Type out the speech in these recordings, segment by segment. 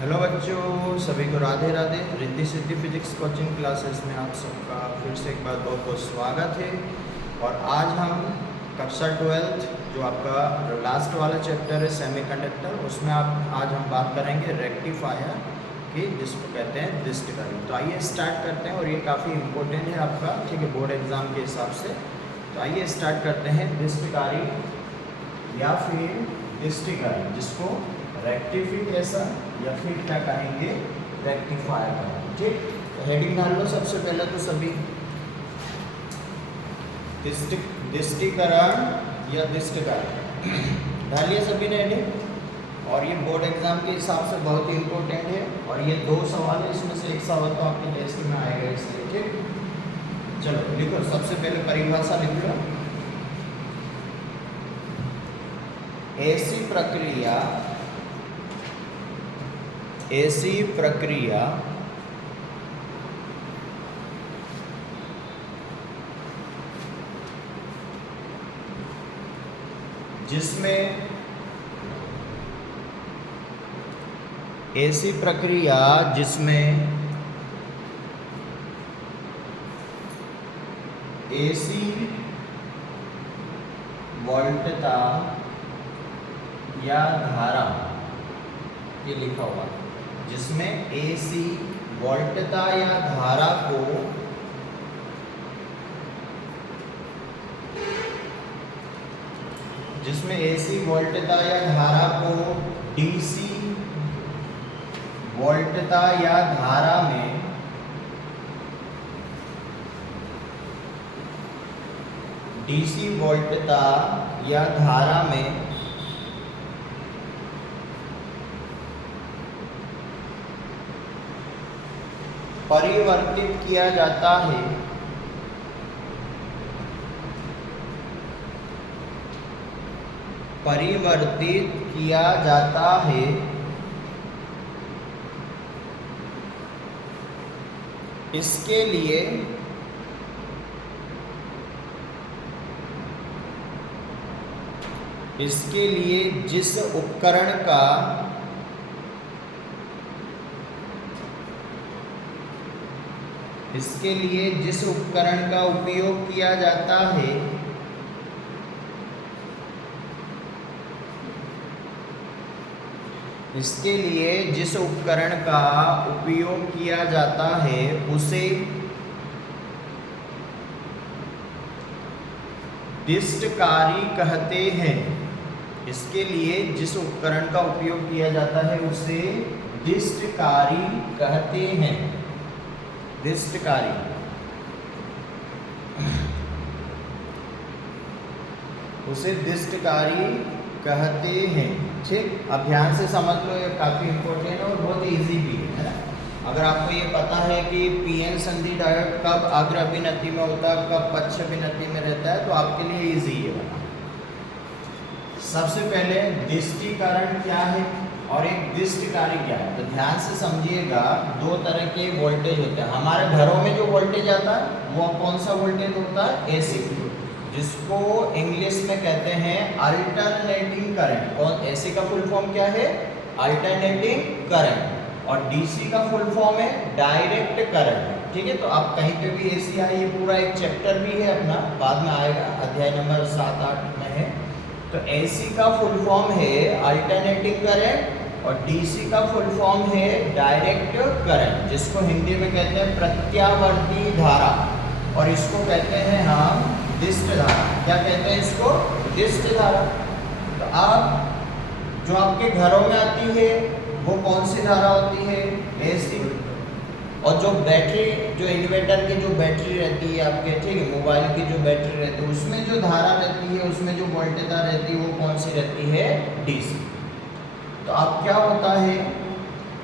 Hello बच्चों, सभी को Radhe Radhe. Riddhi Siddhi physics coaching classes में आप सबका फिर से एक बार बहुत बहुत स्वागत है। और आज हम कक्षा 12 जो आपका लास्ट वाला चैप्टर है सेमीकंडक्टर, उसमें आज हम बात करेंगे रेक्टिफायर की, जिसको कहते हैं डिस्टकारी। तो आइए स्टार्ट करते हैं, और ये काफ़ी इम्पोर्टेंट है आपका, ठीक है, बोर्ड एग्ज़ाम के हिसाब से। तो आइए स्टार्ट करते हैं। डिस्टकारी या फिर डिस्टकारी, जिसको रेक्टिफिकेशन या फिर क्या कहेंगे, रेक्टिफायर कहेंगे, ठीक। तो हेडिंग डाल लो सबसे पहले तो सभी, डिस्टीकरण या डिस्टकारी डालिए सभी ने हेडिंग। और ये बोर्ड एग्जाम के हिसाब से बहुत ही इम्पोर्टेंट है, और ये 2 सवाल है, इसमें से एक सवाल तो आपके टेस्ट में आएगा, इसलिए ठीक। चलो लिखो, सबसे पहले परिभाषा लिख लो। ऐसी प्रक्रिया जिसमें एसी वोल्टता या धारा, ये लिखा हुआ, जिसमें एसी वोल्टता या धारा को डीसी वोल्टता या धारा में परिवर्तित किया जाता है, इसके लिए जिस उपकरण का उपयोग किया जाता है, उसे डिस्टकारी कहते हैं। इसके लिए जिस उपकरण का उपयोग किया जाता है उसे डिस्टकारी कहते हैं। डिस्टकारी कहते हैं, ठीक। अब ध्यान से समझ लो, ये काफ़ी इम्पोर्टेंट है और बहुत इजी भी है ना। अगर आपको ये पता है कि पीएन संधि डायोड कब अग्र अभिनति में होता है, कब पश्च अभिनति में रहता है, तो आपके लिए इजी है बना। सबसे पहले डिस्टीकरण क्या है और एक डिस्टकारी क्या है, तो ध्यान से समझिएगा। 2 तरह के वोल्टेज होते हैं। हमारे घरों में जो वोल्टेज आता है वो कौन सा वोल्टेज होता है, एसी, जिसको इंग्लिश में कहते हैं अल्टरनेटिंग करंट। कौन, एसी का फुल फॉर्म क्या है, अल्टरनेटिंग करंट। और डीसी का फुल फॉर्म है डायरेक्ट करंट, ठीक है। तो आप कहीं पे भी एसी आए, ये पूरा एक चैप्टर भी है अपना, बाद में आएगा, अध्याय नंबर 7-8 में है। तो एसी का फुल फॉर्म है अल्टरनेटिंग करंट, और डीसी का फुल फॉर्म है डायरेक्ट करंट, जिसको हिंदी में कहते हैं प्रत्यावर्ती धारा, और इसको कहते हैं हम डिस्ट धारा। क्या कहते हैं इसको, डिस्ट धारा। तो अब जो आपके घरों में आती है वो कौन सी धारा होती है, एसी। और जो बैटरी, जो इन्वर्टर की जो बैटरी रहती है आपके, ठीक है, मोबाइल की जो बैटरी रहती है, उसमें जो धारा रहती है, उसमें जो वोल्टेज रहती है, वो कौन सी रहती है, डीसी। तो अब क्या होता है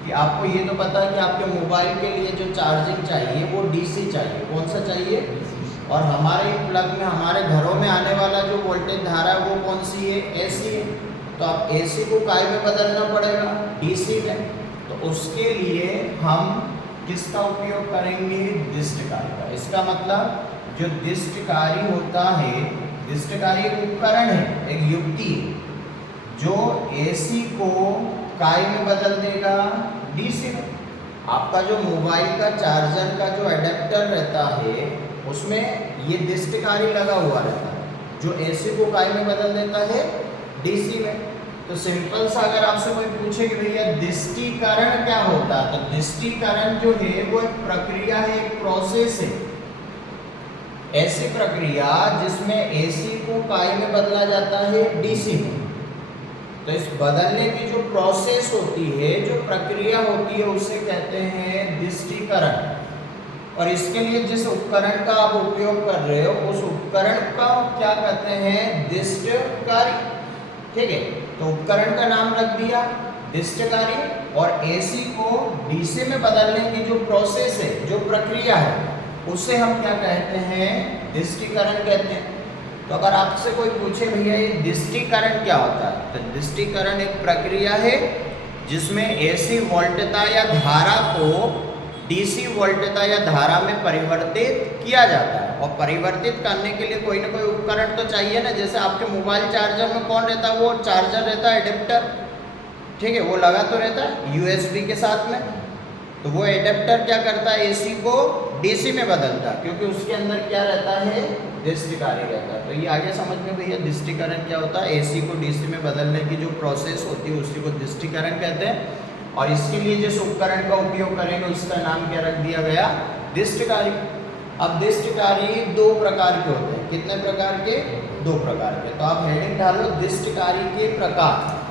कि आपको ये तो पता है कि आपके मोबाइल के लिए जो चार्जिंग चाहिए वो डीसी चाहिए। कौन सा चाहिए, और हमारे प्लग में, हमारे घरों में आने वाला जो वोल्टेज धारा है वो कौन सी है, एसी है। तो आप एसी को काय में बदलना पड़ेगा, डीसी में। तो उसके लिए हम किसका उपयोग करेंगे, डिस्टकारी का। इसका मतलब जो डिस्टकारी होता है, डिस्टकारी एक उपकरण है, एक युक्ति है, जो एसी को काय में बदल देगा, डीसी में। आपका जो मोबाइल का चार्जर का जो एडेप्टर रहता है उसमें ये डिस्टकारी लगा हुआ रहता है, जो एसी को काय में बदल देता है, डीसी में। तो सिंपल सा अगर आपसे कोई पूछे कि भैया डिस्टीकरण क्या होता है, तो डिस्टीकरण जो है वो एक प्रक्रिया है, एक प्रोसेस है, ऐसी प्रक्रिया जिसमें एसी को काय में बदला जाता है, डीसी में। तो इस बदलने की जो प्रोसेस होती है, जो प्रक्रिया होती है, उसे कहते हैं डिस्टीकरण। और इसके लिए जिस उपकरण का आप उपयोग कर रहे हो उस उपकरण का क्या कहते हैं, डिस्टकारी। ठीक है, तो उपकरण का नाम रख दिया डिस्टकारी, और एसी को डीसी में बदलने की जो प्रोसेस है, जो प्रक्रिया है, उसे हम क्या कहते हैं, डिस्टीकरण कहते हैं। तो अगर आपसे कोई पूछे भैया ये डिस्टीकरण क्या होता है, तो डिस्टीकरण एक प्रक्रिया है जिसमें एसी वोल्टता या धारा को डीसी वोल्टता या धारा में परिवर्तित किया जाता है। और परिवर्तित करने के लिए कोई ना कोई उपकरण तो चाहिए ना। जैसे आपके मोबाइल चार्जर में कौन रहता है, वो चार्जर रहता है, एडेप्टर। ठीक है, वो लगा तो रहता है यूएसबी के साथ में। तो वो एडेप्टर क्या करता है, एसी को डीसी में बदलता है, क्योंकि उसके अंदर क्या रहता है, डिस्टकारी रहता है। तो ये आगे समझ में भैया डिस्टीकरण क्या होता है, एसी को डीसी में बदलने की जो प्रोसेस होती है उसी को डिस्टीकरण कहते हैं। और इसके लिए जिस उपकरण का उपयोग करेंगे उसका नाम क्या रख दिया गया, डिस्टकारी। अब डिस्टकारी दो प्रकार के होते हैं। कितने प्रकार के, दो प्रकार के। तो आप हेडिंग डालो डिस्टकारी के प्रकार।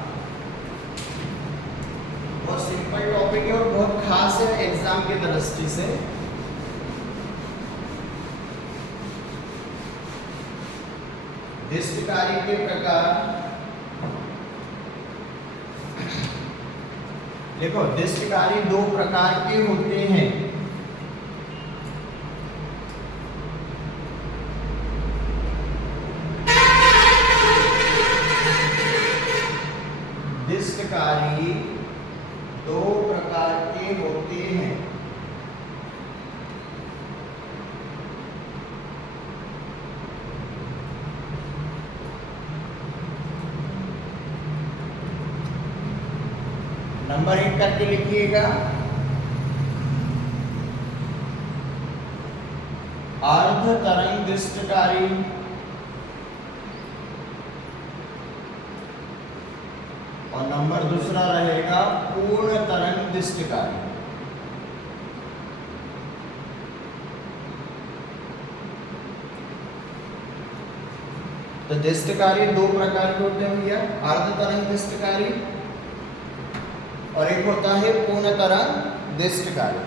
बहुत सिंपल टॉपिक है और बहुत खास है एग्जाम की दृष्टि से। डिस्टकारी के प्रकार देखो, डिस्टकारी दो प्रकार के होते हैं। डिस्टकारी दो प्रकार के होते हैं। नंबर 1 करके लिखिएगा, अर्ध तरंग डिस्टकारी और नंबर दूसरा रहेगा पूर्ण तरंग डिस्टकारी। तो डिस्टकारी दो प्रकार के होते हैं भैया, अर्ध तरंग डिस्टकारी और एक होता है पूर्ण तरंग डिस्टकारी।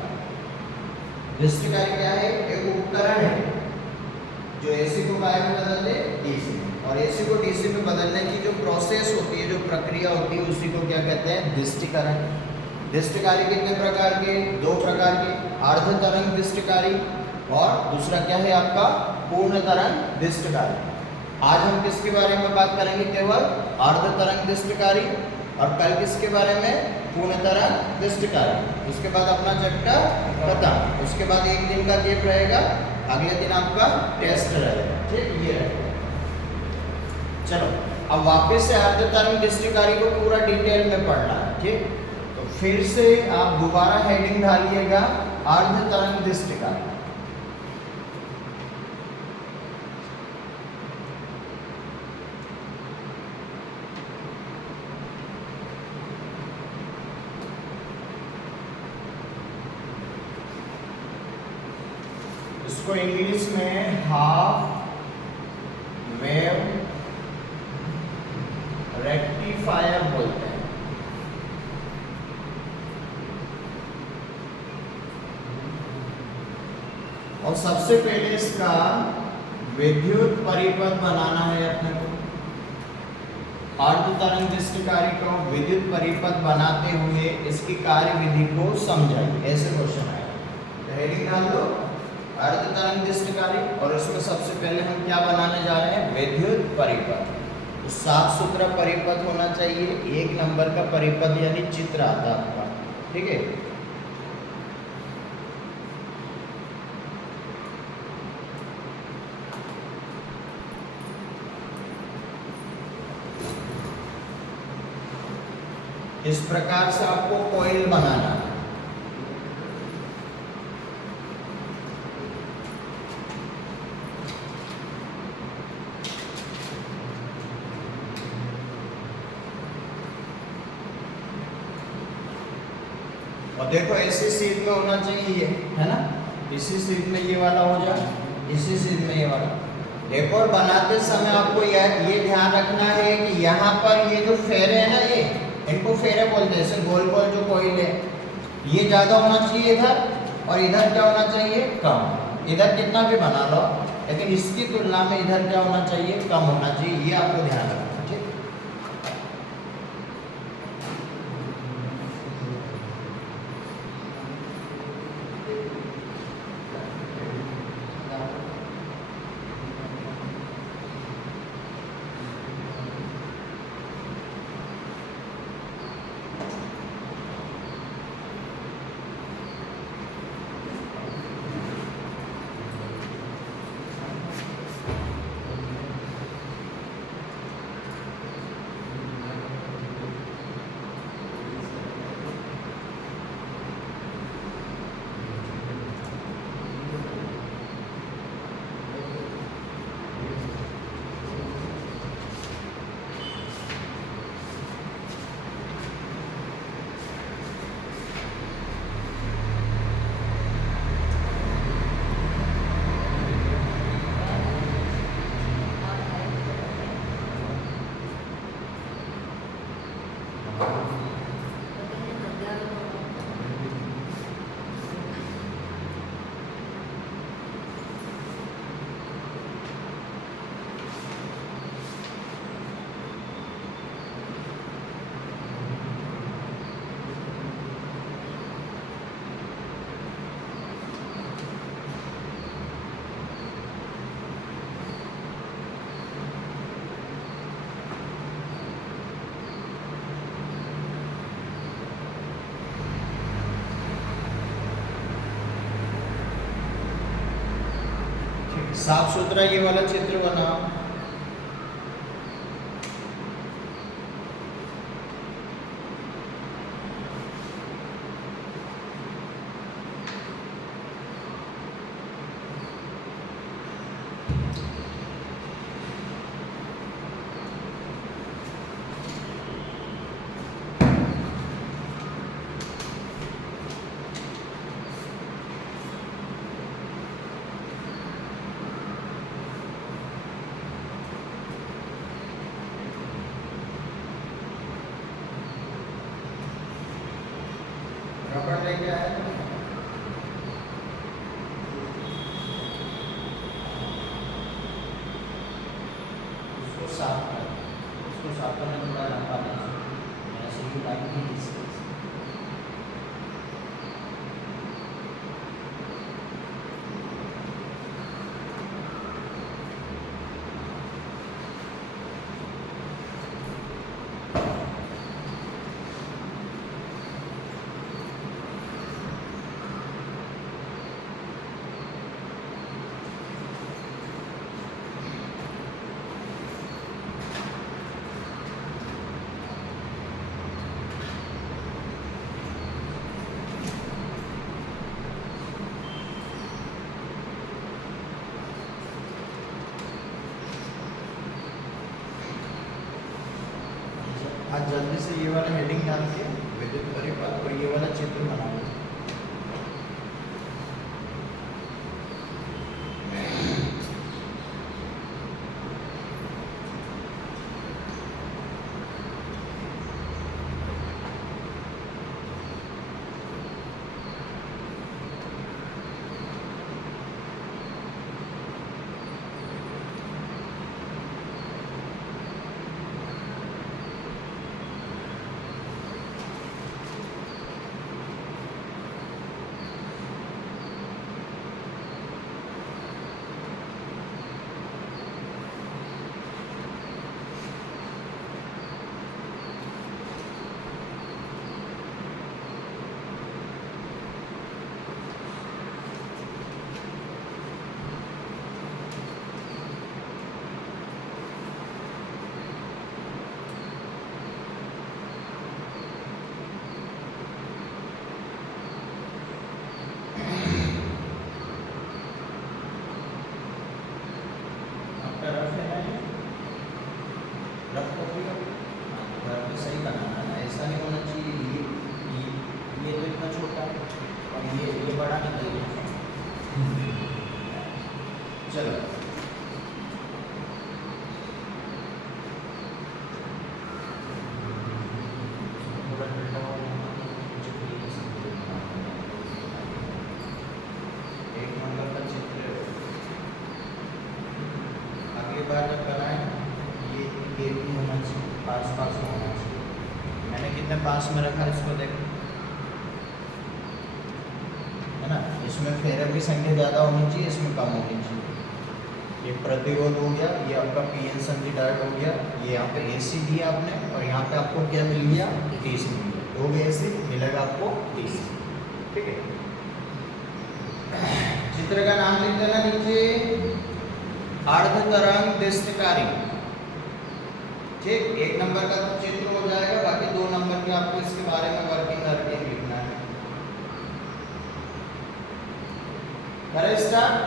डिस्टकारी क्या है, एक उपकरण है जो एसी को काय में बदल दे, डीसी में। और एसी को डीसी में बदलने की जो प्रोसेस होती है, जो प्रक्रिया होती है, उसी को क्या कहते हैं, डिस्टीकरण। डिस्टकारी कितने प्रकार के, दो प्रकार के, अर्ध तरंग डिस्टकारी और दूसरा क्या है आपका, पूर्ण तरंग डिस्टकारी। आज हम किसके बारे में बात करेंगे, केवल अर्ध तरंग डिस्टकारी, और कल किसके बारे में, पूर्ण तरंग डिस्टकारी। उसके बाद अपना चैप्टर खत्म। उसके बाद एक दिन का गैप रहेगा, अगले दिन आपका टेस्ट रहेगा। ठीक, ये रहेगा। चलो अब वापस से अर्ध तरंग डिस्टकारी को पूरा डिटेल में पढ़ना है। ठीक, तो फिर से आप दोबारा हेडिंग डालिएगा, अर्ध तरंग डिस्टकारी। इसको इंग्लिश में हाफ वेव रेक्टिफायर बोलते हैं। और सबसे पहले इसका विद्युत परिपथ बनाना है अपने को। अर्ध तरंग डिस्टकारी को विद्युत परिपथ बनाते हुए इसकी कार्यविधि को समझाइए, ऐसे क्वेश्चन आएगा। तो हेडिंग डाल दो अर्ध तरंग डिस्टकारी, और इसमें सबसे पहले हम क्या बनाने जा रहे हैं, विद्युत परिपथ। तो साफ सुथरा परिपथ होना चाहिए, एक नंबर का परिपथ यानी चित्र आता है आपका। ठीक है, इस प्रकार से आपको कॉइल बनाना है। और देखो ऐसी सीध में होना चाहिए ये, है ना, इसी सीध में ये वाला हो जाए, इसी सीध में ये वाला। देखो बनाते समय आपको ये ध्यान रखना है कि यहाँ पर ये जो फेरे है ना, ये इनको फेरे बोलते हैं, जैसे गोल गोल जो कोयल है, ये ज़्यादा होना चाहिए इधर, और इधर क्या होना चाहिए, कम। इधर कितना भी बना लो, लेकिन इसकी तुलना में इधर क्या होना चाहिए, कम होना चाहिए, ये आपको ध्यान रखना। साफ सुथरा ये वाला चित्र बनाओ। रबड़ लेके आया था, उसको साफ कर, उसको साफ करने थोड़ा लंबा नहीं, ऐसे ही लाइन की डिस्टेंस। आज जल्दी से ये वाला हेडिंग डाल के विद्युत परिपथ और ये वाला चित्र बना लो। चलो एक नंबर का चित्र अगली बार जब बनाए ये भी होना चाहिए, पास पास में होना चाहिए। मैंने कितने पास में रखा इसको देखो, है ना। इसमें फेरक की संख्या ज़्यादा होनी चाहिए, इसमें कम होनी चाहिए। ये प्रतिरोध हो गया, ये आपका पीएन समझी डायोड हो गया, ये यहाँ पे एसी दिया आपने और यहाँ पे आपको क्या मिल गया, डीसी मिल गया। दो एसी मिलेगा आपको डीसी, ठीक है। चित्र का नाम लिख देना नीचे, अर्ध तरंग दृष्टिकारी, ठीक। एक नंबर का चित्र हो जाएगा, बाकी 2 नंबर के आपको इसके बारे में वर्किंग करके लिखना है। करें स्टार्ट,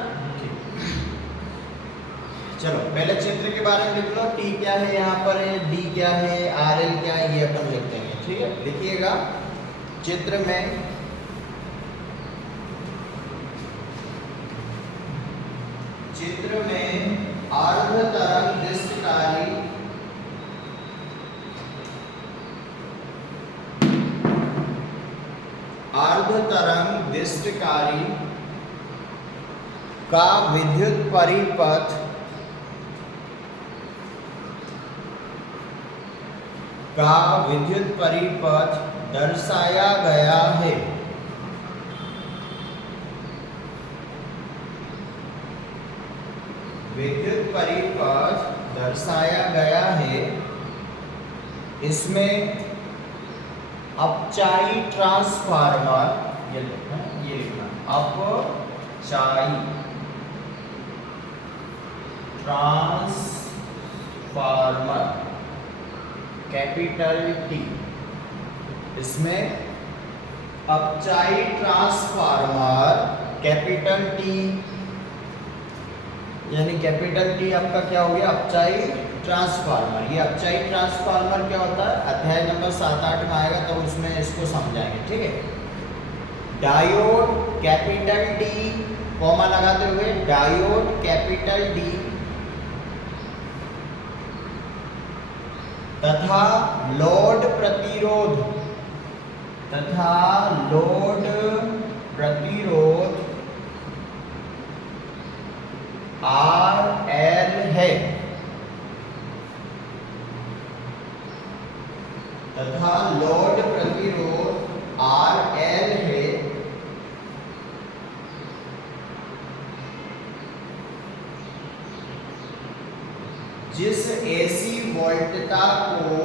चलो पहले चित्र के बारे में लिख लो। टी क्या है यहाँ पर है, डी क्या है, आर एल क्या है, ये अपन लिख देंगे, ठीक है। लिखिएगा चित्र में अर्ध तरंग दृष्टिकारी का विद्युत परिपथ दर्शाया गया है। विद्युत परिपथ दर्शाया गया है। इसमें अपचाई ट्रांसफार्मर, ये लिखना अपचाई ट्रांसफार्मर कैपिटल टी, इसमें अपचाई ट्रांसफार्मर कैपिटल टी, यानी कैपिटल टी आपका क्या हो गया, अपचाई ट्रांसफार्मर। ये अपचाई ट्रांसफार्मर क्या होता है, अध्याय नंबर 7-8 में आएगा तो उसमें इसको समझाएंगे, ठीक है। डायोड कैपिटल डी, कॉमा लगाते हुए, डायोड कैपिटल डी तथा लोड प्रतिरोध आर एल है, तथा लोड प्रतिरोध आर एल है। जिस एसी वोल्टता को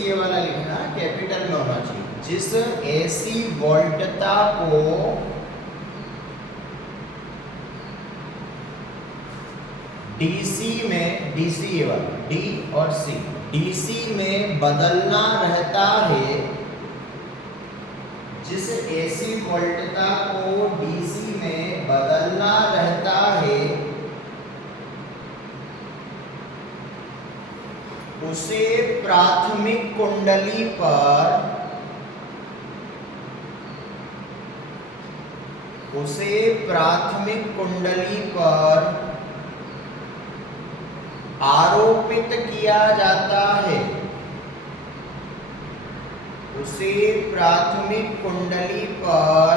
ये वाला लिखना कैपिटल में होना चाहिए, जिस एसी वोल्टता को डीसी में, डीसी ये वाला डी और सी, डीसी में बदलना रहता है, जिस एसी वोल्टता को डीसी में बदलना रहता है, उसे प्राथमिक कुंडली पर आरोपित किया जाता है। उसे प्राथमिक कुंडली पर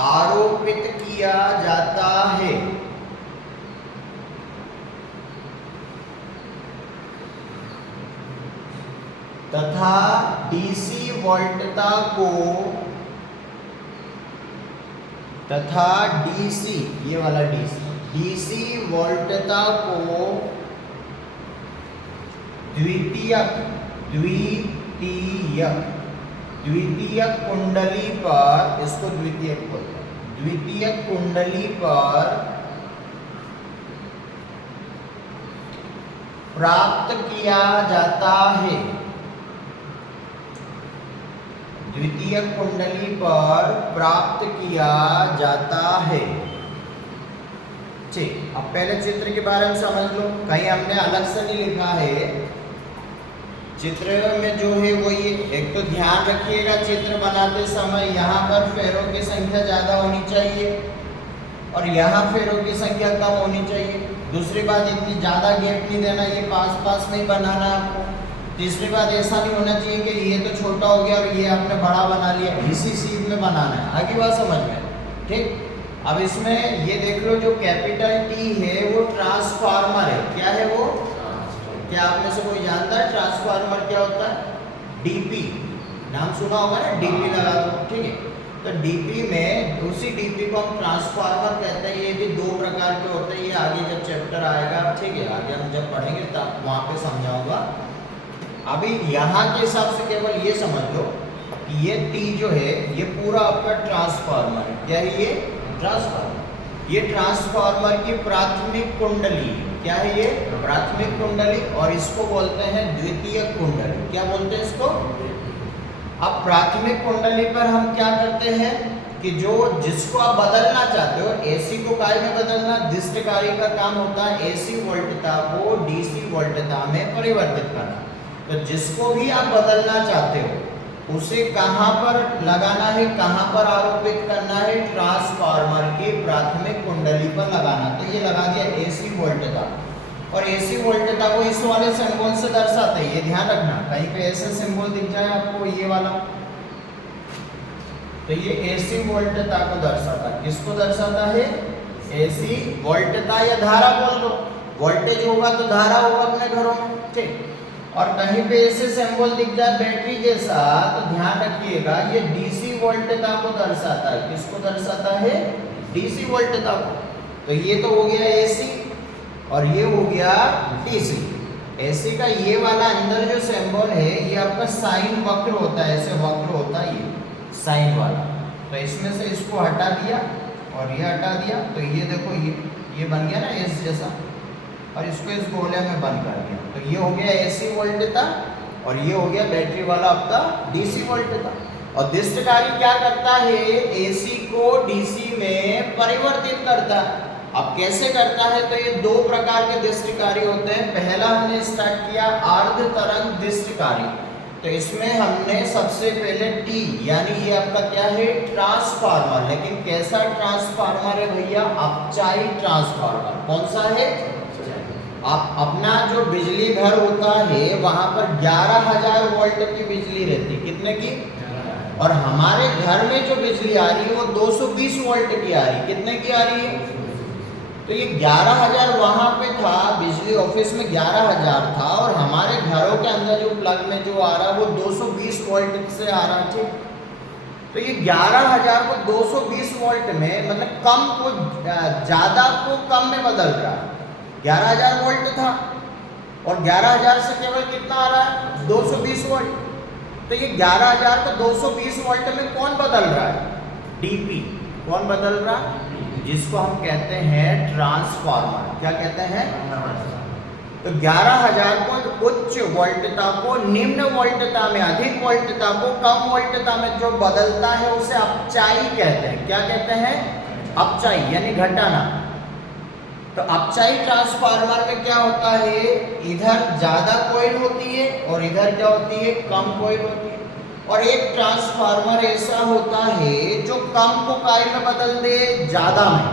आरोपित किया जाता है। तथा डीसी वोल्टता को, तथा डीसी ये वाला डीसी वोल्टता को द्वितीयक कुंडली पर, इसको द्वितीयक बोलते हैं, द्वितीयक कुंडली पर प्राप्त किया जाता है। द्वितीयक कुंडली पर प्राप्त किया जाता है, ठीक। अब पहले चित्र के बारे में समझ लो, कहीं हमने अलग से नहीं लिखा है, चित्र में जो है वो ये, एक तो ध्यान रखिएगा चित्र बनाते समय यहाँ पर फेरों की संख्या ज़्यादा होनी चाहिए और यहाँ फेरों की संख्या कम होनी चाहिए। दूसरी बात, इतनी ज़्यादा गैप नहीं देना, ये पास पास नहीं बनाना आपको। तीसरी बात, ऐसा नहीं होना चाहिए कि ये तो छोटा हो गया और ये आपने बड़ा बना लिया, इसी सीध में बनाना है। आगे बात समझ में, ठीक। अब इसमें ये देख लो, जो कैपिटल टी है वो ट्रांसफार्मर है। क्या है वो? क्या आप में से कोई जानता है ट्रांसफार्मर क्या होता है? डीपी नाम सुना होगा ना, डीपी लगा दो, ठीक है। तो डीपी में, उसी डीपी को हम ट्रांसफार्मर कहते हैं। ये भी दो प्रकार के होते हैं, ये आगे जब चैप्टर आएगा, ठीक है, आगे हम जब पढ़ेंगे तब वहाँ पे समझाऊंगा। अभी यहाँ के हिसाब से केवल ये समझ लो कि ये टी जो है ये पूरा आपका ट्रांसफार्मर है। क्या है ये? ट्रांसफार्मर। ये ट्रांसफार्मर की प्राथमिक कुंडली, क्या है ये? प्राथमिक कुंडली, और इसको बोलते हैं द्वितीय कुंडली। क्या बोलते हैं इसको? अब प्राथमिक कुंडली पर हम क्या करते हैं कि जो जिसको आप बदलना चाहते हो, एसी को काय में बदलना, दिष्टकारी का काम होता है एसी वोल्टता को डीसी वोल्टता में परिवर्तित करना। तो जिसको भी आप बदलना चाहते हो उसे कहाँ पर लगाना है, कहाँ पर आरोपित करना है? ट्रांसफार्मर की प्राथमिक कुंडली पर लगाना। तो ये लगा दिया एसी वोल्टता, और एसी वोल्टता को इस वाले सिंबल से दर्शाते हैं। ये ध्यान रखना, कहीं पे ऐसे सिंबल दिख जाए आपको ये वाला, तो ये एसी वोल्टता को दर्शाता है। किसको दर्शाता है? एसी वोल्टता, या धारा बोल दो। वोल्टेज होगा तो धारा होगा अपने घरों में, ठीक। और कहीं पे ऐसे सिंबल दिख जाए बैटरी जैसा, तो ध्यान रखिएगा ये डीसी वोल्टता को दर्शाता है। किसको दर्शाता है? डीसी वोल्टता को। तो ये तो हो गया एसी और ये हो गया डीसी। एसी का ये वाला अंदर जो सिंबल है ये आपका साइन वक्र होता है, ऐसे वक्र होता है ये साइन वाला। तो इसमें से इसको हटा दिया और ये हटा दिया, तो ये देखो ये बन गया ना एस जैसा, और इसको इस गोले में बंद कर दिया। तो ये हो गया एसी वोल्टता और ये हो गया बैटरी वाला आपका डीसी वोल्टता। और दिष्टकारी क्या करता है? एसी को डीसी में परिवर्तित करता है। अब कैसे करता है? तो ये दो प्रकार के दिष्टकारी होते हैं। पहला हमने स्टार्ट किया अर्ध तरंग दिष्टकारी। तो इसमें हमने सबसे पहले टी, यानी ये आपका क्या है? ट्रांसफार्मर। लेकिन कैसा ट्रांसफार्मर है भैया? अपचाई ट्रांसफार्मर। कौन सा है? आप अपना जो बिजली घर होता है वहां पर 11,000 वोल्ट की बिजली रहती है। कितने की? और हमारे घर में जो बिजली आ रही है वो 220 वोल्ट की आ रही है। कितने की आ रही है? तो ये 11,000 वहां पे था, बिजली ऑफिस में 11,000 था, और हमारे घरों के अंदर जो प्लग में जो आ रहा है वो 220 वोल्ट से आ रहा है, ठीक। तो ये 11,000 को 220 वोल्ट में, मतलब कम को ज्यादा को कम में बदल रहा है। 11,000 वोल्ट था और 11,000 से केवल कितना आ रहा है? 220 वोल्ट। तो ये 11,000 को 220 वोल्ट में कौन बदल रहा है? डीपी। कौन बदल रहा है? जिसको हम कहते हैं ट्रांसफार्मर। क्या कहते हैं? तो 11,000 को उच्च वोल्टता को निम्न वोल्टता में, अधिक वोल्टता को कम वोल्टता में जो बदलता है उसे अपचाई कहते हैं। क्या कहते हैं? अपचाई, यानी घटाना। तो अपचाई ट्रांसफार्मर में क्या होता है? इधर ज्यादा कॉइल होती है और इधर क्या होती है? कम कॉइल होती है। और एक ट्रांसफार्मर ऐसा होता है जो कम को कॉइल में बदल दे ज्यादा में।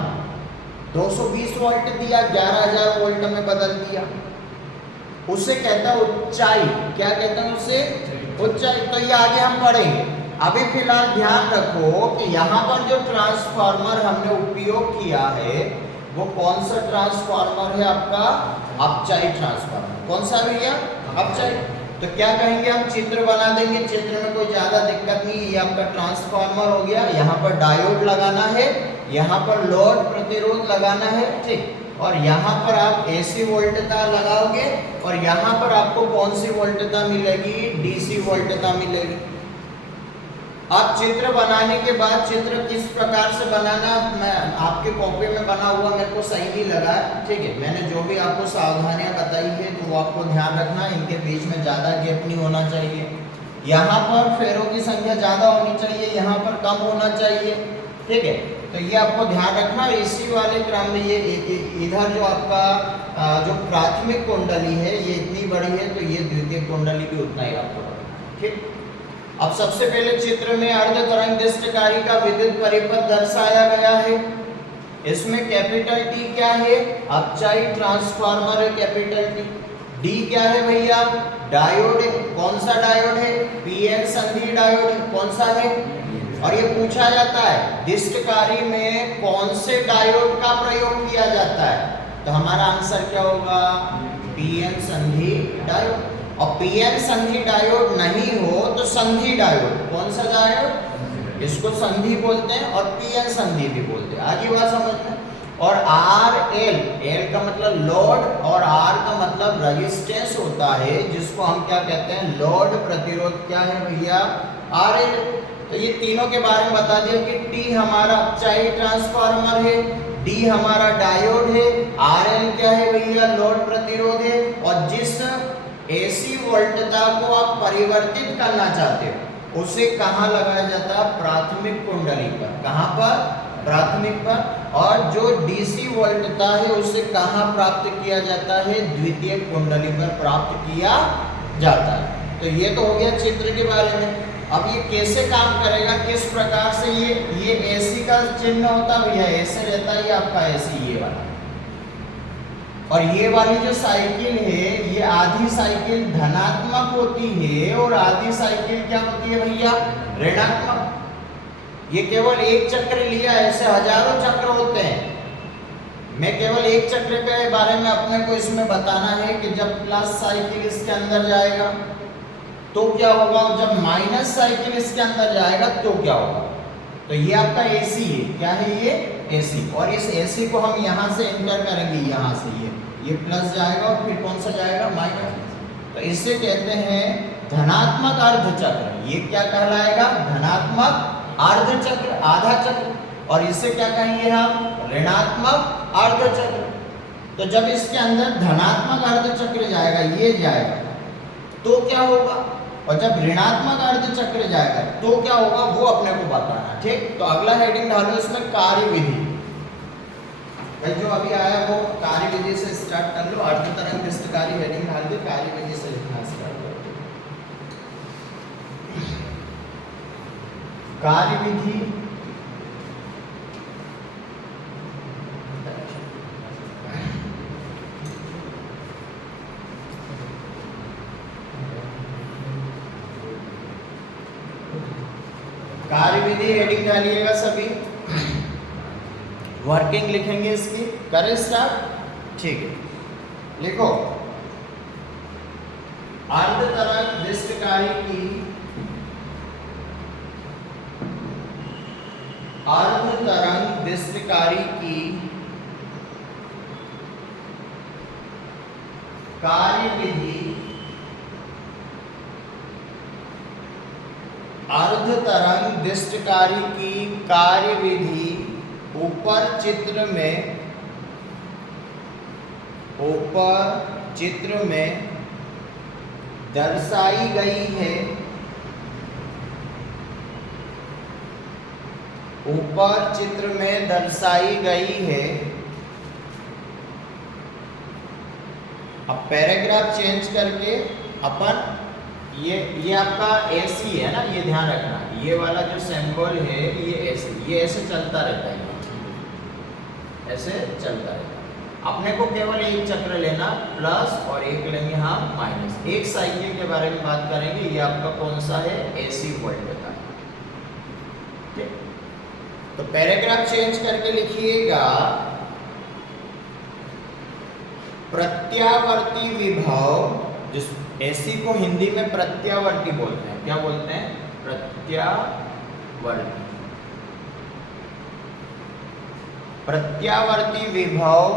220 वोल्ट दिया, 11,000 वोल्ट में बदल दिया, उसे कहता है उच्चाई। क्या कहते हैं उसे? उच्चाई। तो ये आगे हम पढ़ेंगे। अभी फिलहाल ध्यान रखो कि यहाँ पर जो ट्रांसफार्मर हमने उपयोग किया है वो कौन सा ट्रांसफार्मर है? आपका अपचाई ट्रांसफार्मर। कौन सा भैया? अपचाई। तो क्या कहेंगे हम? चित्र बना देंगे। चित्र में कोई ज्यादा दिक्कत नहीं। ये आपका ट्रांसफार्मर हो गया, यहाँ पर डायोड लगाना है, यहाँ पर लोड प्रतिरोध लगाना है, ठीक। और यहाँ पर आप एसी वोल्टता लगाओगे और यहाँ पर आपको कौन सी वोल्टता मिलेगी? डीसी वोल्टता मिलेगी। अब चित्र बनाने के बाद चित्र किस प्रकार से बनाना, मैं आपके कॉपी में बना हुआ मेरे को सही नहीं लगा है, ठीक है। मैंने जो भी आपको सावधानियां बताई है तो वो आपको ध्यान रखना, इनके बीच में ज़्यादा गैप नहीं होना चाहिए। यहाँ पर फेरों की संख्या ज़्यादा होनी चाहिए, यहाँ पर कम होना चाहिए, ठीक है। तो ये आपको ध्यान रखना। इसी वाले क्रम में ये इधर जो आपका जो प्राथमिक कुंडली है ये इतनी बड़ी है, तो ये द्वितीयक कुंडली भी उतना ही आपको रखना है। ठीक, अब सबसे पहले चित्र में अर्ध तरंग दृष्टिकारी का विद्युत परिपथ दर्शाया गया है। इसमें कैपिटल टी क्या है? अपचाई ट्रांसफार्मर है कैपिटल टी। डी क्या है भैया? डायोड है। कौन सा डायोड है? पीएन संधि डायोड है। कौन सा है? और ये पूछा जाता है दृष्टिकारी में कौन से डायोड का प्रयोग किया जाता है, तो हमारा आंसर क्या होगा? पीएन संधि डायोड। और पीएन संधि डायोड नहीं हो तो संधि डायोड। कौन सा डायोड? इसको संधि बोलते हैं और पीएन संधि भी बोलते हैं। आगे बात समझना। और आर एल, एल का मतलब लोड और आर का मतलब रेजिस्टेंस होता है, जिसको हम क्या कहते हैं? लोड प्रतिरोध। क्या है भैया? R L. तो ये तीनों के बारे में बता दिया कि टी हमारा अपचाई ट्रांसफार्मर है, डी हमारा डायोड है, आर एल क्या है भैया? लोड प्रतिरोध है। और जिस एसी वोल्टता को आप परिवर्तित करना चाहते हो उसे कहाँ लगाया जाता है? प्राथमिक कुंडली पर। कहाँ पर? प्राथमिक पर। और जो डीसी वोल्टता है उसे कहाँ प्राप्त किया जाता है? द्वितीयक कुंडली पर प्राप्त किया जाता है। तो ये तो हो गया चित्र के बारे में। अब ये कैसे काम करेगा, किस प्रकार से ये एसी का चिन्ह होता है भैया, ऐसे रहता है ये आपका एसी, ये वाला। और ये वाली जो साइकिल है ये आधी साइकिल धनात्मक होती है और आधी साइकिल क्या होती है भैया? ऋणात्मक। ये केवल एक चक्र लिया, ऐसे हजारों चक्र होते हैं। मैं केवल एक चक्र के बारे में अपने को इसमें बताना है कि जब प्लस साइकिल इसके अंदर जाएगा तो क्या होगा, और जब माइनस साइकिल इसके अंदर जाएगा तो क्या होगा। तो ये आपका एसी है। क्या है ये? एसी। और इस एसी को हम यहाँ से एंटर करेंगे, यहाँ से ये प्लस जाएगा और फिर कौन सा जाएगा? माइनस। तो इसे कहते हैं धनात्मक अर्धचक्र। ये क्या कहलाएगा? धनात्मक अर्धचक्र, आधा चक्र। और इसे क्या कहेंगे हम? ऋणात्मक अर्धचक्र। तो जब इसके अंदर धनात्मक अर्धचक्र जाएगा, ये जाएगा, तो क्या होगा? और जब ऋणात्मक अर्धचक्र जाएगा तो क्या होगा, वो अपने को बताना। ठीक, तो अगला हेडिंग डालो इसमें कार्यविधि। भाई जो अभी आया वो कार्यविधि से स्टार्ट कर लो। अर्ध तरंग दृष्टिकारी हेडिंग डाल के कार्यविधि से लिखना स्टार्ट कर दो। कार्यविधि कार्यविधि हेडिंग डालिएगा सभी। वर्किंग लिखेंगे इसकी। करें स्टार्ट? ठीक है, लिखो। अर्ध तरंग दृष्टिकारी की कार्यविधि अर्ध तरंग दृष्टिकारी की कार्यविधि ऊपर चित्र में दर्शाई गई है। ऊपर चित्र में दर्शाई गई है। अब पैराग्राफ चेंज करके अपन ये आपका एसी है ना, ये ध्यान रखना। ये वाला जो सिंबल है ये एसी, ये ऐसे चलता रहता है, ऐसे चलता रहता है। अपने को केवल एक चक्र लेना, प्लस और एक लेंगे हम माइनस। एक साइकिल के बारे में बात करेंगे। ये आपका कौन सा है? एसी वोल्ट का। ठीक, तो पैराग्राफ चेंज करके लिखिएगा प्रत्यावर्ती विभव। जिस एसी को हिंदी में प्रत्यावर्ती बोलते हैं। क्या बोलते हैं? प्रत्यावर्ती। प्रत्यावर्ती विभव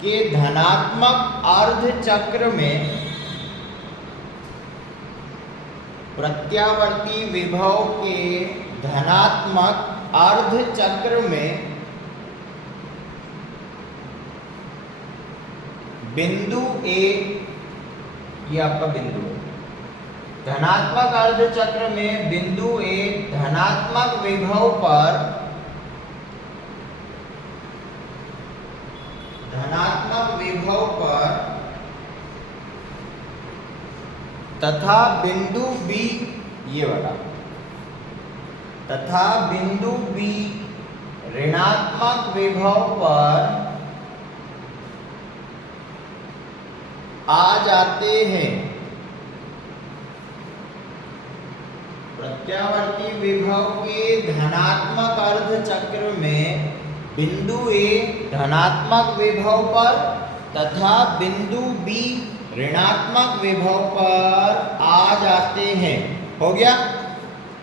के धनात्मक अर्ध चक्र में, प्रत्यावर्ती विभव के धनात्मक अर्ध चक्र में बिंदु ए, ये आपका बिंदु है। धनात्मक अर्ध चक्र में बिंदु ए धनात्मक विभव पर धनात्मक विभव पर तथा बिंदु B, ये वाला, तथा बिंदु B ऋणात्मक विभव पर आ जाते हैं। प्रत्यावर्ती विभव के धनात्मक अर्धचक्र में बिंदु A धनात्मक विभव पर तथा बिंदु B ऋणात्मक विभव पर आ जाते हैं। हो गया?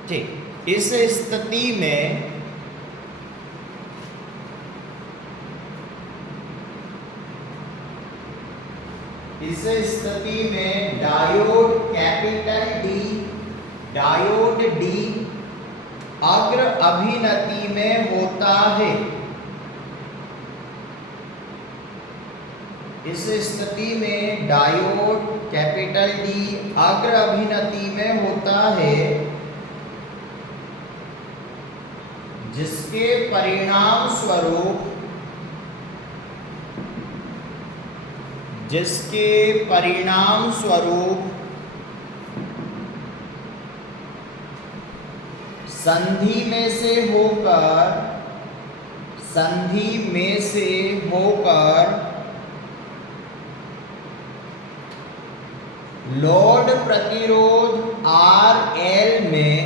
ठीक। इस स्थिति में diode capital D, diode D अग्र अभिनति में होता है। इस स्थिति में डायोड कैपिटल D अग्र अभिनति में होता है, जिसके परिणाम स्वरूप संधि में से होकर लोड प्रतिरोध RL में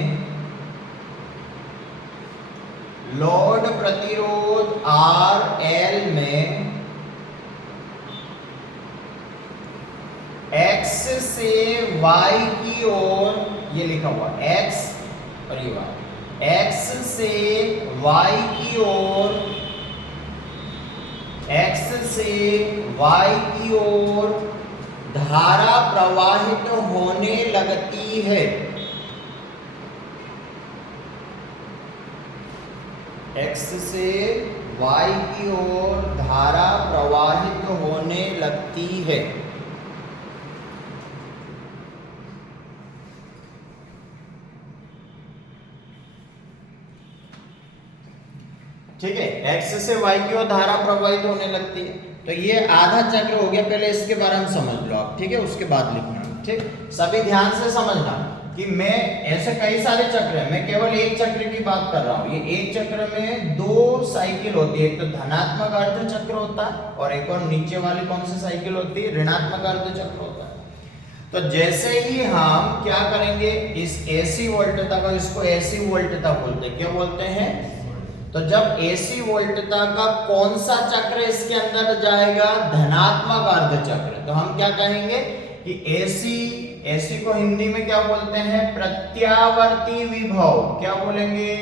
X से Y की ओर, ये लिखा हुआ X और ये X से Y की ओर, धारा प्रवाहित होने लगती है। X से Y की ओर धारा प्रवाहित होने लगती है। ठीक है, X से Y की ओर धारा प्रवाहित होने लगती है। तो ये आधा चक्र हो गया। पहले इसके बारे में समझ लो आप, ठीक है, उसके बाद लिखना। ठीक, सभी ध्यान से समझना कि मैं ऐसे कई सारे चक्र हैं, मैं केवल एक चक्र की बात कर रहा हूँ। ये एक चक्र में दो साइकिल होती है, एक तो धनात्मक अर्ध चक्र होता है और एक और नीचे वाली कौन सी साइकिल होती है, ऋणात्मक अर्ध चक्र होता है। तो जैसे ही हम क्या करेंगे, इस AC वोल्टता का, इसको AC वोल्टता बोलते हैं। क्या बोलते हैं? तो जब AC वोल्टता का कौन सा चक्र इसके अंदर जाएगा, धनात्मक अर्ध चक्र, तो हम क्या कहेंगे कि AC को हिंदी में क्या बोलते हैं, प्रत्यावर्ती विभव। क्या बोलेंगे?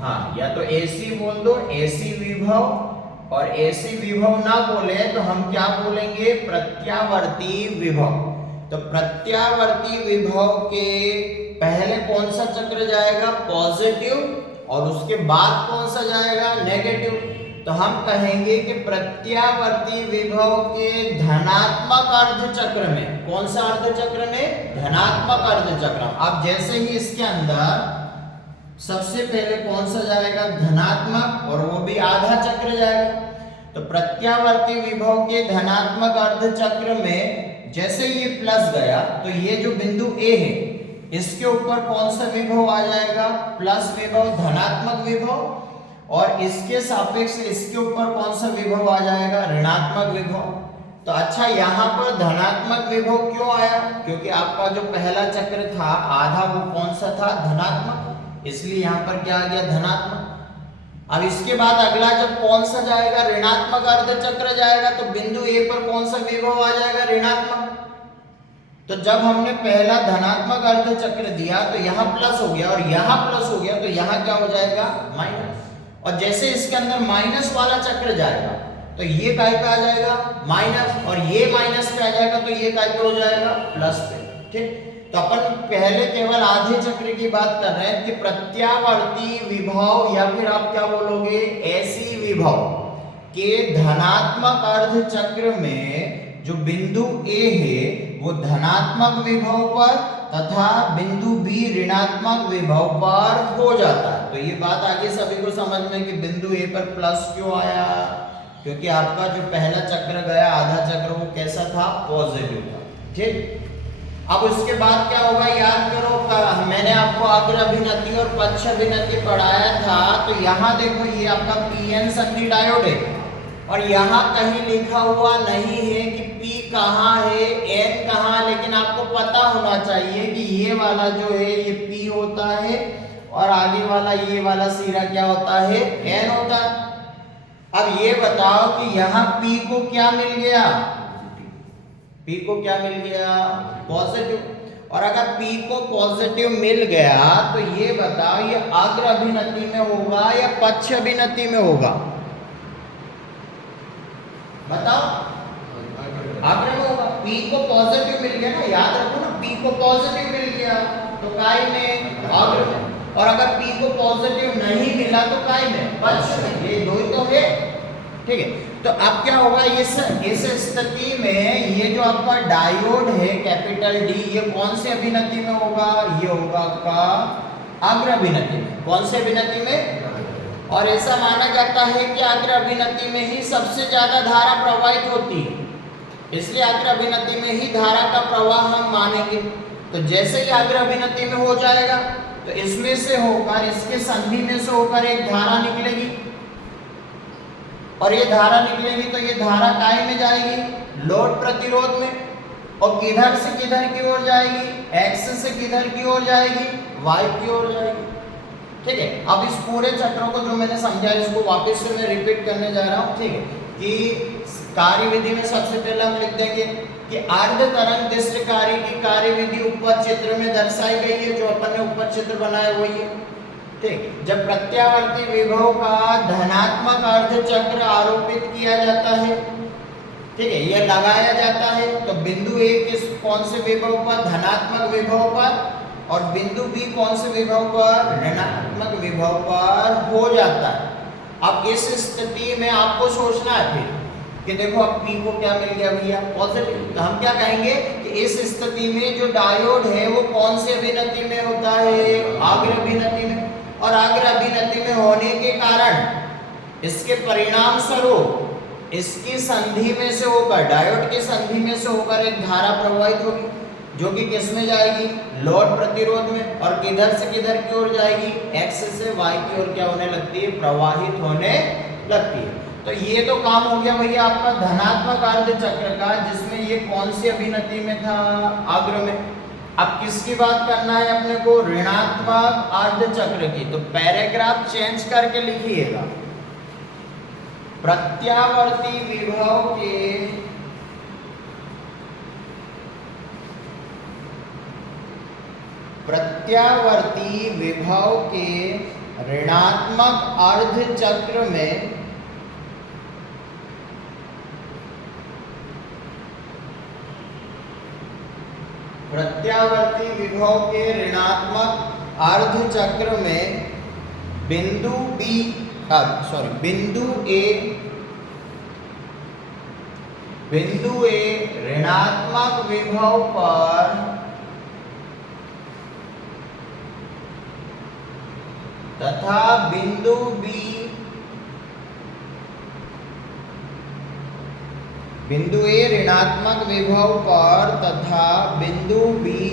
हाँ, या तो AC बोल दो, AC विभव, और AC विभव ना बोले तो हम क्या बोलेंगे, प्रत्यावर्ती विभव। तो प्रत्यावर्ती विभव के पहले कौन सा चक्र जाएगा, पॉजिटिव, और उसके बाद कौन सा जाएगा, नेगेटिव। तो हम कहेंगे कि प्रत्यावर्ती विभव के धनात्मक अर्ध चक्र में, कौन सा अर्ध चक्र में, धनात्मक अर्ध चक्र। अब जैसे ही इसके अंदर सबसे पहले कौन सा जाएगा, धनात्मक, और वो भी आधा चक्र जाएगा। तो प्रत्यावर्ती विभव के धनात्मक अर्ध चक्र में जैसे ये प्लस गया, तो ये जो बिंदु A है इसके ऊपर कौन सा विभव आ जाएगा, प्लस विभव, धनात्मक विभव, और इसके सापेक्ष इसके ऊपर कौन सा विभव आ जाएगा, ऋणात्मक विभव। तो अच्छा, यहाँ पर धनात्मक विभव क्यों आया, क्योंकि आपका जो पहला चक्र था आधा, वो कौन सा था, धनात्मक, इसलिए यहाँ पर क्या आ गया, धनात्मक। अब इसके बाद अगला जब कौन सा जाएगा, ऋणात्मक अर्ध चक्र जाएगा, तो बिंदु A पर कौन सा विभव आ जाएगा, ऋणात्मक। तो जब हमने पहला धनात्मक अर्ध चक्र दिया तो यहाँ प्लस हो गया और यहाँ प्लस हो गया, तो यहाँ क्या हो जाएगा, माइनस। और जैसे इसके अंदर माइनस वाला चक्र जाएगा तो ये काय पे आ जाएगा, माइनस, और ये माइनस पे आ जाएगा तो ये काय पे हो जाएगा, प्लस पे। ठीक, तो अपन पहले केवल आधे चक्र की बात कर रहे हैं कि प्रत्यावर्ती विभव, या फिर आप क्या बोलोगे, AC विभव के धनात्मक अर्ध चक्र में जो बिंदु A है वो धनात्मक विभव पर तथा बिंदु B ऋणात्मक विभव पर हो जाता है। तो ये बात आगे सभी को समझ में कि बिंदु A पर प्लस क्यों आया, क्योंकि आपका जो पहला चक्र गया आधा चक्र वो कैसा था, पॉजिटिव था। ठीक, अब उसके बाद क्या होगा याद करो, मैंने आपको अग्र अभिनति और पक्ष अभिनति पढ़ाया था। तो यहाँ देखो ये आपका पीएन संधि डायोड है और यहाँ कहीं लिखा हुआ नहीं है कि पी कहाँ है एन कहाँ, लेकिन आपको पता होना चाहिए कि ये वाला जो है ये पी होता है और आगे वाला ये वाला सिरा क्या होता है, एन होता है। अब ये बताओ कि यहाँ पी को क्या मिल गया, पी को क्या मिल गया, पॉजिटिव। और अगर पी को पॉजिटिव मिल गया तो ये बताओ ये अग्र अभिनति में होगा या पक्ष अभिनति में होगा, बताओ। अग्र में होगा, पी को पॉजिटिव मिल गया ना, याद रखो ना, पी को पॉजिटिव मिल गया तो काय में, अग्र में। और अगर पी को पॉजिटिव नहीं मिला तो काय में, पक्ष में। ये दो ही तो है, ठीक है। तो अब क्या होगा, इस स्थिति में ये जो आपका डायोड है कैपिटल डी, ये कौन से अभिनति में होगा, ये होगा आपका अग्र अभिनति में। कौन से अभिनति में, और ऐसा माना जाता है कि अग्र अभिनति में ही सबसे ज्यादा धारा प्रवाहित होती है, इसलिए अग्र अभिनति में ही धारा का प्रवाह हम मानेंगे। तो जैसे ही अग्र अभिनति में हो जाएगा तो इसमें से होकर, इसके संधि में से होकर एक धारा निकलेगी और ये धारा निकलेगी तो ये धारा काय में जाएगी, लोड प्रतिरोध में। और किधर से किधर की ओर जाएगी, एक्स से किधर की ओर जाएगी, वाई की ओर जाएगी। ठीक है, अब इस पूरे चक्र को जो मैंने समझा इसको वापस से मैं रिपीट करने जा रहा हूँ। ठीक है, कि कार्य विधि में सबसे पहले हम लिख देंगे कि अर्ध तरंग दिष्ट कार्य की कार्य विधि ऊपर चित्र में दर्शाई गई है, जो अपन ने ऊपर चित्र बनाया वही है। ठीक, जब प्रत्यावर्ती विभव का धनात्मक अर्ध चक्र आरोपित किया जाता है, ठीक है, यह लगाया जाता है, तो बिंदु ए किस कौन से विभव पर, धनात्मक विभव पर, और बिंदु बी कौन से विभव पर, ऋणात्मक विभव पर हो जाता है। अब इस स्थिति में आपको सोचना है फिर कि देखो अब पी को क्या मिल गया भैया, पॉजिटिव। तो हम क्या कहेंगे कि इस स्थिति में जो डायोड है वो कौन से अभिनति में होता है, अग्र अभिनति में। और अग्र अभिनति में होने के कारण इसके परिणाम स्वरूप इसकी संधि में से होकर, डायोड की संधि में से होकर एक धारा प्रवाहित होगी, जो कि किस में जाएगी, लोड प्रतिरोध में। और किधर से किधर की ओर जाएगी, एक्स से वाई की ओर क्या होने लगती है, प्रवाहित होने लगती है। तो ये तो काम हो गया भैया आपका धनात्मक अर्ध चक्र का, जिसमें ये कौन सी अभिनति में था, अग्र में। अब किसकी बात करना है अपने को, ऋणात्मक अर्ध चक्र की। तो पैराग्राफ चेंज करके लिखिएगा, प्रत्यावर्ती विभव के ऋणात्मक अर्ध चक्र में प्रत्यावर्ती विभव के ऋणात्मक अर्ध चक्र में बिंदु बी, बिंदु ए ऋणात्मक विभव पर तथा बिंदु बी, बिंदु ए ऋणात्मक विभव पर तथा बिंदु बी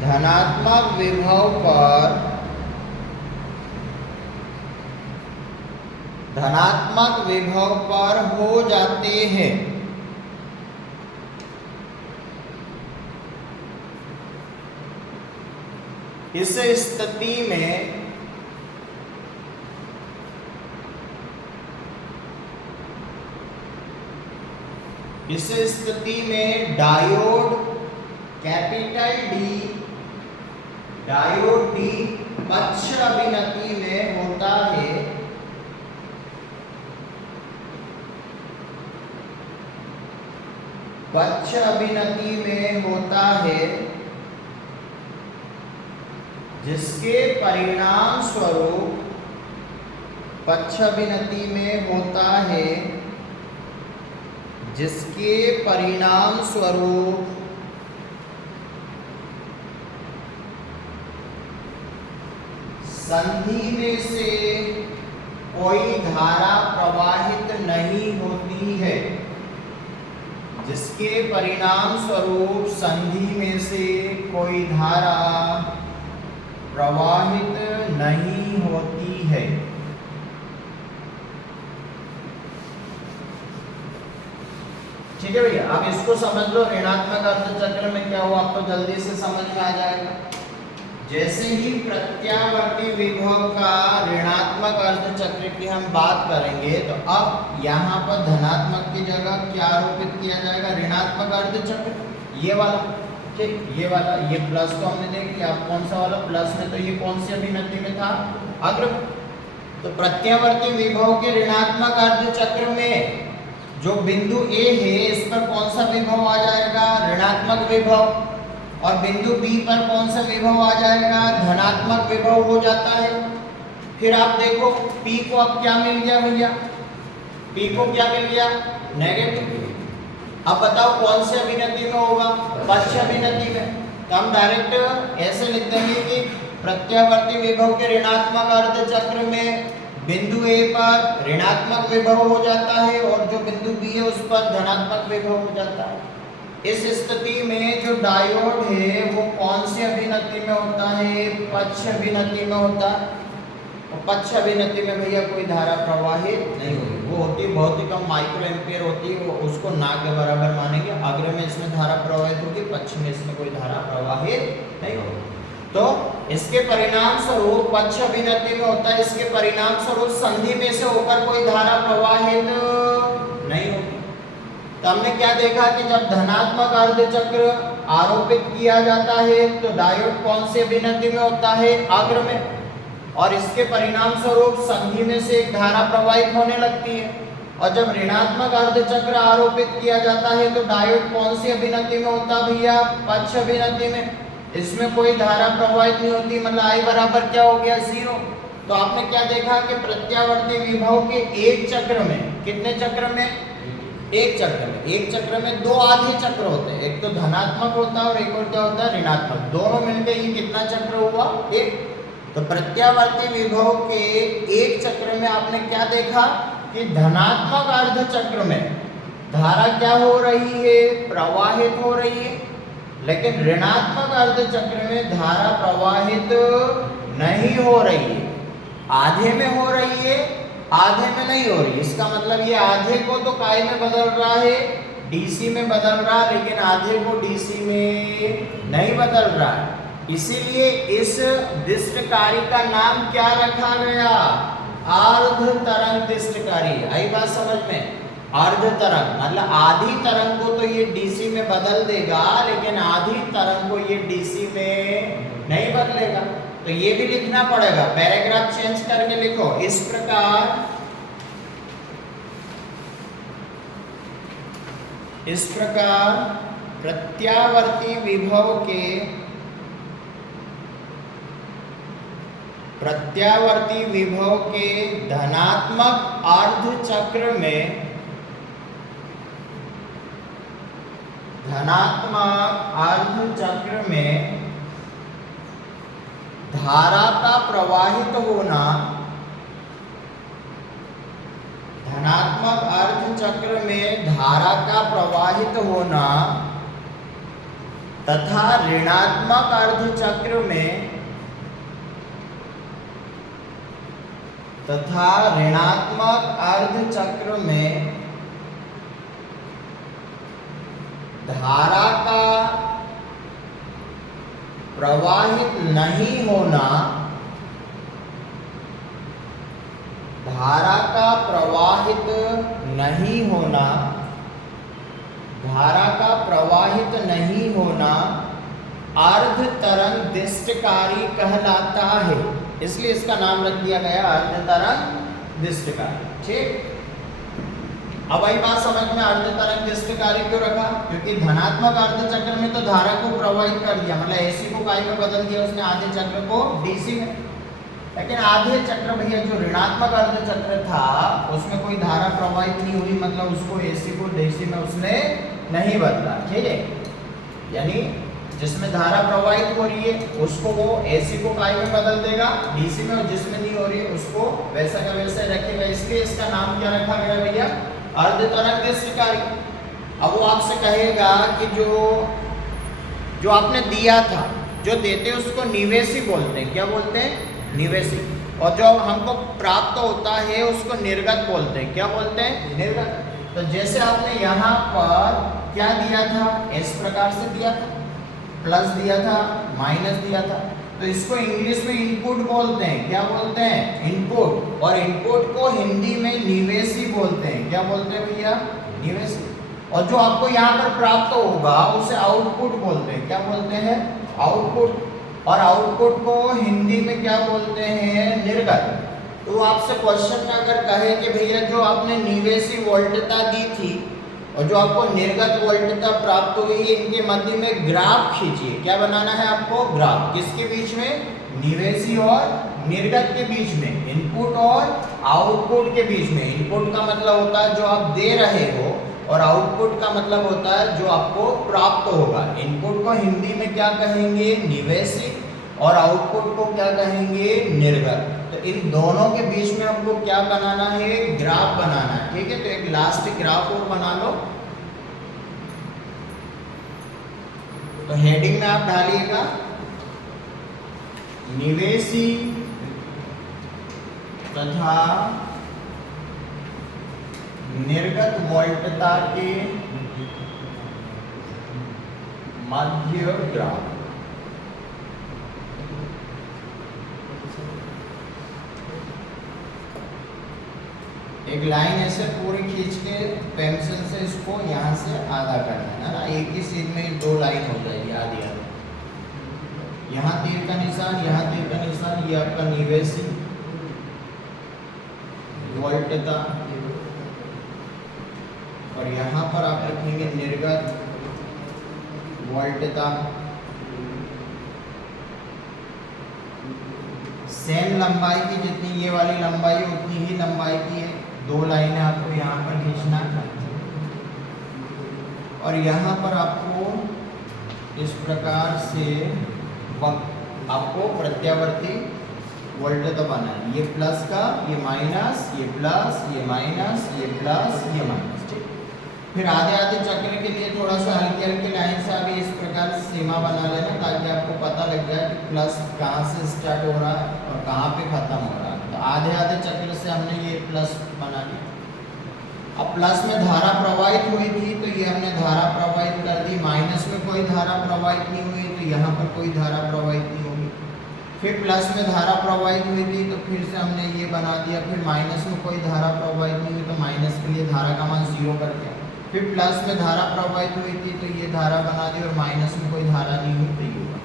धनात्मक विभव पर, धनात्मक विभव पर हो जाते हैं। इस स्थिति में diode capital D, diode D पक्ष अभिनति में होता है, पक्ष अभिनति में होता है, जिसके परिणाम स्वरूप, पक्ष अभिनति में होता है जिसके परिणाम स्वरूप संधि में से कोई धारा प्रवाहित नहीं होती है, जिसके परिणाम स्वरूप संधि में से कोई धारा प्रवाहित नहीं होती है। ठीक है भैया, अब इसको समझ लो। ऋणात्मक अर्धचक्र में क्या हुआ आपको जल्दी से समझ में आ जाएगा। जैसे ही प्रत्यावर्ती विभव का ऋणात्मक अर्धचक्र की हम बात करेंगे, तो अब यहाँ पर धनात्मक की जगह क्या आरोपित किया जाएगा? ऋणात्मक अर्धचक्र, ये वाला। ठीक, ये वाला, ये प्लस तो हमने देख लिया। अब कौन सा वाला प्लस में, तो ये कौन सी अभिनति में था? अग्र। तो प्रत्यावर्ती विभव के ऋणात्मक अर्धचक्र में जो बिंदु ए है, इस पर कौन सा विभव आ जाएगा? ऋणात्मक विभव। और बिंदु बी पर कौन सा विभव आ जाएगा? धनात्मक विभव हो जाता है। फिर आप देखो पी को अब क्या मिल गया भैया? पी को क्या मिल गया? नेगेटिव। अब बताओ कौन से अभिनति में होगा? पक्ष अभिनति में। तो हम डायरेक्ट ऐसे लिख देंगे कि प्रत्यावर्ती विभव के ऋणात्मक अर्धचक्र में बिंदु ए पर ऋणात्मक विभव हो जाता है और जो बिंदु बी है उस पर धनात्मक विभव हो जाता है। इस स्थिति में जो डायोड है वो कौन सी अभिनति में होता है? पक्ष अभिनति में होता है। और पक्ष अभिनति में भैया कोई धारा प्रवाहित नहीं होगी, वो होती है बहुत ही कम, माइक्रो एम्पियर होती है, वो उसको ना के बराबर मानेंगे। अग्र में इसमें धारा प्रवाहित होगी, पक्ष में इसमें कोई धारा प्रवाहित नहीं होगी। तो इसके परिणाम स्वरूप पक्ष अभिनति में होता है, इसके परिणाम स्वरूप संधि में से होकर कोई धारा प्रवाहित नहीं होगी। तो हमने क्या देखा कि जब धनात्मक अर्धचक्र आरोपित किया जाता है तो डायोड कौन से अभिनति में होता है? अग्र में। और इसके परिणाम स्वरूप संधि में से एक धारा प्रवाहित होने लगती है। और जब ऋणात्मक अर्धचक्र आरोपित किया जाता है तो डायोड कौन सी अभिनति में होता भैया? पक्ष अभिनति में। इसमें कोई धारा प्रवाहित नहीं होती, मतलब आई बराबर क्या हो गया? 0। तो आपने क्या देखा कि प्रत्यावर्ती विभव के एक चक्र में, कितने चक्र में? एक चक्र में। एक चक्र में दो आधे चक्र होते हैं, एक तो धनात्मक होता है और एक और क्या होता है? ऋणात्मक। दोनों मिलकर ये कितना चक्र हुआ? एक। तो प्रत्यावर्ती विभव के एक चक्र में आपने क्या देखा कि धनात्मक अर्धचक्र में धारा क्या हो रही है? प्रवाहित हो रही है। लेकिन ऋणात्मक अर्धचक्र में धारा प्रवाहित नहीं हो रही है, आधे में हो रही है, आधे में नहीं हो रही। इसका मतलब ये आधे को तो काय में बदल रहा है? डीसी में बदल रहा है, लेकिन आधे को डीसी में नहीं बदल रहा है। इसीलिए इस दिष्टकारी का नाम क्या रखा गया? अर्ध तरंग दिष्टकारी। आई बात समझ में? अर्ध तरंग मतलब आधी तरंग को तो ये डीसी में बदल देगा, लेकिन आधी तरंग को ये डीसी में नहीं बदलेगा। तो ये भी लिखना पड़ेगा, पैराग्राफ चेंज करके लिखो। इस प्रकार प्रत्यावर्ती विभव के धनात्मक अर्धचक्र में धारा का प्रवाहित होना, धनात्मक अर्धचक्र में धारा का प्रवाहित होना तथा ऋणात्मक अर्धचक्र में धारा का प्रवाहित नहीं होना, धारा का प्रवाहित नहीं होना अर्ध तरंग दिष्टकारी कहलाता है। इसलिए इसका नाम रख दिया गया अर्ध तरंग दिष्टकारी। ठीक, अब वही बात समझ में, अर्ध तरंग दिष्टकारी क्यों रखा? क्योंकि धनात्मक अर्धचक्र में तो धारा को प्रवाहित कर दिया, मतलब एसी को काय में बदल दिया उसने, आधे चक्र को डीसी में। लेकिन आधे चक्र भैया जो ऋणात्मक अर्धचक्र था उसमें कोई धारा प्रवाहित नहीं हुई, मतलब उसको एसी को डीसी में उसने नहीं बदला। ठीक है, यानी जिसमें धारा प्रवाहित हो रही है उसको वो AC को काय में बदल देगा DC में, और जिसमें नहीं हो रही है उसको वैसा का वैसा रखेगा। इसलिए इसका नाम क्या रखा गया भैया? अर्ध तरंगितकारी। अब वो आपसे कहेगा कि जो आपने दिया था, जो देते उसको निवेशी बोलते हैं। क्या बोलते हैं? निवेशी। और जो हमको प्राप्त होता है उसको निर्गत बोलते हैं। क्या बोलते हैं? निर्गत। तो जैसे आपने यहाँ पर क्या दिया था, इस प्रकार से दिया था, प्लस दिया था, माइनस दिया था, तो इसको इंग्लिश में इनपुट बोलते हैं। क्या बोलते हैं? इनपुट। और इनपुट को हिंदी में निवेशी बोलते हैं। क्या बोलते हैं भैया? निवेशी। और जो आपको यहाँ पर प्राप्त होगा उसे आउटपुट बोलते हैं। क्या बोलते हैं? आउटपुट। और आउटपुट को हिंदी में क्या बोलते हैं? निर्गत। तो आपसे क्वेश्चन में अगर कहे कि भैया जो आपने निवेशी वोल्टता दी थी और जो आपको निर्गत वोल्टता प्राप्त हुई, इनके मध्य में ग्राफ खींचिए। क्या बनाना है आपको? ग्राफ। किसके बीच में? निवेशी और निर्गत के बीच में, इनपुट और आउटपुट के बीच में। इनपुट का मतलब होता है जो आप दे रहे हो, और आउटपुट का मतलब होता है जो आपको प्राप्त होगा। इनपुट को हिंदी में क्या कहेंगे? निवेशी। और आउटपुट को क्या कहेंगे? निर्गत। तो इन दोनों के बीच में हमको क्या बनाना है? ग्राफ बनाना है। ठीक है, तो एक लास्ट ग्राफ और बना लो। तो हेडिंग में आप डालिएगा निवेशी तथा निर्गत वोल्टता के मध्य ग्राफ। एक लाइन ऐसे पूरी खींच के पेंसिल से इसको यहाँ से आधा करना है ना। एक ही सीन में दो लाइन हो जाएगी आधी आधी। यहाँ तीर का निशान, यहाँ तीर का निशान, ये आपका निवेशी वोल्टता, और यहाँ पर आप रखेंगे निर्गत वोल्टता। सेम लंबाई की, जितनी ये वाली लंबाई है उतनी ही लंबाई की है। दो लाइनें आपको यहाँ पर खींचना है, और यहाँ पर आपको इस प्रकार से आपको प्रत्यावर्ती वोल्टता बनाना है। ये प्लस का, ये माइनस, ये प्लस, ये माइनस, ये प्लस, ये माइनस। ठीक। फिर आधे आधे चक्र के लिए थोड़ा सा हल्की हल्की लाइन से अभी इस प्रकार सीमा बना लेना, ताकि आपको पता लग जाए कि प्लस कहाँ से स्टार्ट हो रहा है और कहाँ पे खत्म हो रहा है। तो आधे आधे चक्र से हमने ये प्लस बना लिया। अब प्लस में धारा प्रवाहित हुई थी तो ये हमने धारा प्रवाहित कर दी। माइनस में कोई धारा प्रवाहित नहीं हुई तो यहाँ पर कोई धारा प्रवाहित नहीं होगी। फिर प्लस में धारा प्रवाहित हुई थी तो फिर से हमने ये बना दिया। फिर माइनस में कोई धारा प्रवाहित नहीं हुई तो माइनस के लिए धारा का मान 0 कर दिया। फिर प्लस में धारा प्रवाहित हुई थी तो ये धारा बना दी, और माइनस में कोई धारा नहीं हुई तो ये होगा।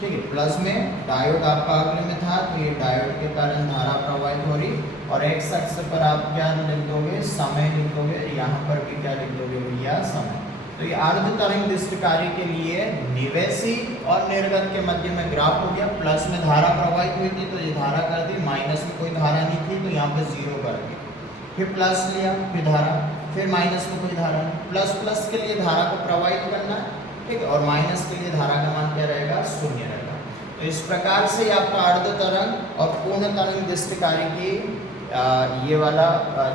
ठीक है, प्लस में डायोड आपका अग्र में था तो ये डायोड के कारण धारा प्रवाहित हो रही, और एक्स अक्ष पर आप क्या लिख दोगे? समय लिख दोगे। यहाँ पर भी क्या लिख दोगे भैया? समय। तो ये अर्ध तरंग दृष्टिकारी के लिए निवेशी और निर्गत के मध्य में ग्राफ हो गया। प्लस में धारा प्रवाहित हुई थी तो ये धारा कर दी, माइनस में कोई धारा नहीं थी तो यहाँ पे 0 कर दिया। फिर प्लस लिया, फिर धारा, फिर माइनस में कोई धारा नहीं। प्लस प्लस के लिए धारा को प्रवाहित करना है, ठीक है, और माइनस के लिए धारा का मान क्या रहेगा? 0 रहेगा। तो इस प्रकार से आपका अर्ध तरंग और पूर्ण तरंग दृष्टिकारी की ये वाला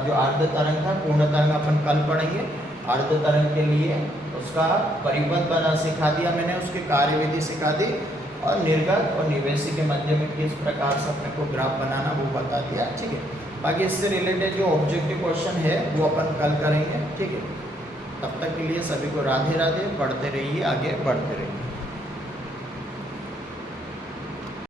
जो अर्ध तरंग था, पूर्ण तरंग अपन कल पढ़ेंगे। अर्ध तरंग के लिए उसका परिपथ बना सिखा दिया मैंने, उसकी कार्यविधि सिखा दी, और निर्गत और निवेशी के मध्य में किस प्रकार से अपने को ग्राफ बनाना वो बता दिया। ठीक है, बाकी इससे रिलेटेड जो ऑब्जेक्टिव क्वेश्चन है वो अपन कल करेंगे। ठीक है, तब तक के लिए सभी को राधे राधे। पढ़ते रहिए, आगे बढ़ते रहिए।